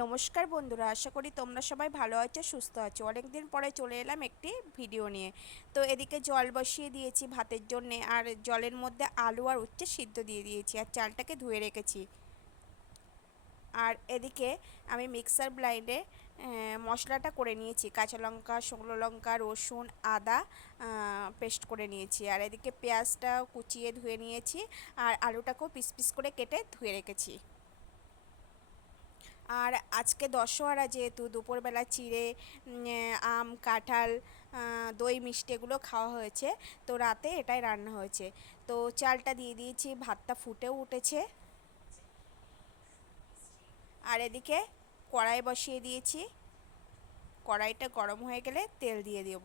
নমস্কার বন্ধুরা, আশা করি তোমরা সবাই ভালো আছো, সুস্থ আছো। অনেক দিন পরে চলে এলাম একটি ভিডিও নিয়ে। তো এদিকে জল বসিয়ে দিয়েছি ভাতের জন্যে, আর জলের মধ্যে আলু আর উচ্ছে সিদ্ধ দিয়ে দিয়েছি, আর চালটাকে ধুয়ে রেখেছি। আর এদিকে আমি মিক্সার ব্লাইন্ডে মশলাটা করে নিয়েছি। কাঁচা লঙ্কা, শুকনো লঙ্কা, রসুন, আদা পেস্ট করে নিয়েছি। আর এদিকে পেঁয়াজটা কুচিয়ে ধুয়ে নিয়েছি, আর আলুটাকেও পিস পিস করে কেটে ধুয়ে রেখেছি। আর আজকে দশহরা, যেহেতু দুপুরবেলা চিড়ে, আম, কাঁঠাল, দই মিষ্টি এগুলো খাওয়া হয়েছে, তো রাতে এটাই রান্না হয়েছে। তো চালটা দিয়ে দিয়েছি, ভাতটা ফুটেও উঠেছে। আর এদিকে কড়াই বসিয়ে দিয়েছি, কড়াইটা গরম হয়ে গেলে তেল দিয়ে দেব।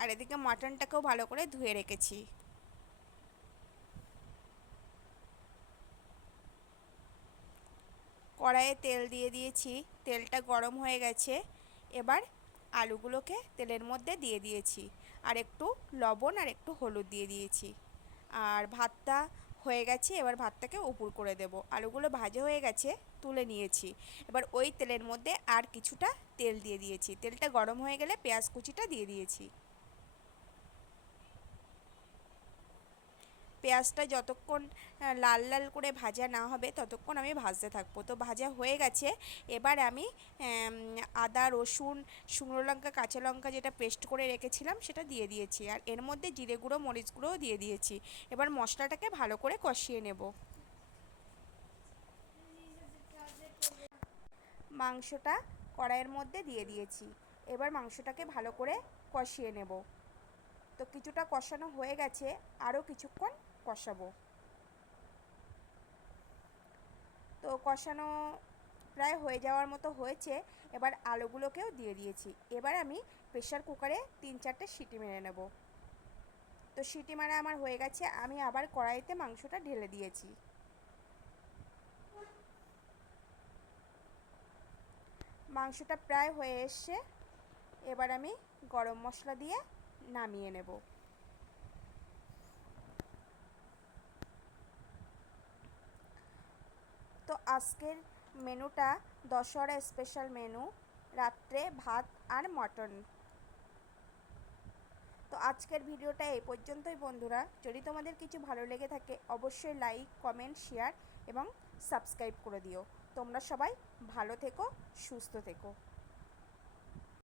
আর এদিকে মাটনটাকেও ভালো করে ধুয়ে রেখেছি। কড়াইয়ে তেল দিয়ে দিয়েছি, তেলটা গরম হয়ে গেছে। এবার আলুগুলোকে তেলের মধ্যে দিয়ে দিয়েছি, আর একটু লবণ আর একটু হলুদ দিয়ে দিয়েছি। আর ভাতটা হয়ে গেছে, এবার ভাতটাকে উপর করে দেব। আলুগুলো ভাজা হয়ে গেছে, তুলে নিয়েছি। এবার ওই তেলের মধ্যে আর কিছুটা তেল দিয়ে দিয়েছি, তেলটা গরম হয়ে গেলে পেঁয়াজ কুচিটা দিয়ে দিয়েছি। পেঁয়াজটা যতক্ষণ লাল লাল করে ভাজা না হবে ততক্ষণ আমি ভাজতে থাকবো। তো ভাজা হয়ে গেছে। এবার আমি আদা, রসুন, শুকনো লঙ্কা, কাঁচা লঙ্কা যেটা পেস্ট করে রেখেছিলাম সেটা দিয়ে দিয়েছি, আর এর মধ্যে জিরে গুঁড়ো, মরিচ গুঁড়োও দিয়ে দিয়েছি। এবার মশলাটাকে ভালো করে কষিয়ে নেব। মাংসটা কড়াইয়ের মধ্যে দিয়ে দিয়েছি। এবার মাংসটাকে ভালো করে কষিয়ে নেব। তো কিছুটা কষানো হয়ে গেছে, আরও কিছুক্ষণ কষাবো। তো কষানো প্রায় হয়ে যাওয়ার মতো হয়েছে। এবার আলুগুলোকেও দিয়ে দিয়েছি। এবার আমি প্রেসার কুকারে 3-4টে সিটি মেরে নেব। তো সিটি মারা আমার হয়ে গেছে, আমি আবার কড়াইতে মাংসটা ঢেলে দিয়েছি। মাংসটা প্রায় হয়ে এসছে। এবার আমি গরম মশলা দিয়ে নামিয়ে নেব। তো আজকের মেনুটা দশহরা স্পেশাল মেনু, রাত্রে ভাত আর মটন। তো আজকের ভিডিওটা এই পর্যন্তই বন্ধুরা। যদি তোমাদের কিছু ভালো লেগে থাকে অবশ্যই লাইক, কমেন্ট, শেয়ার এবং সাবস্ক্রাইব করে দিও। তোমরা সবাই ভালো থেকো, সুস্থ থেকো।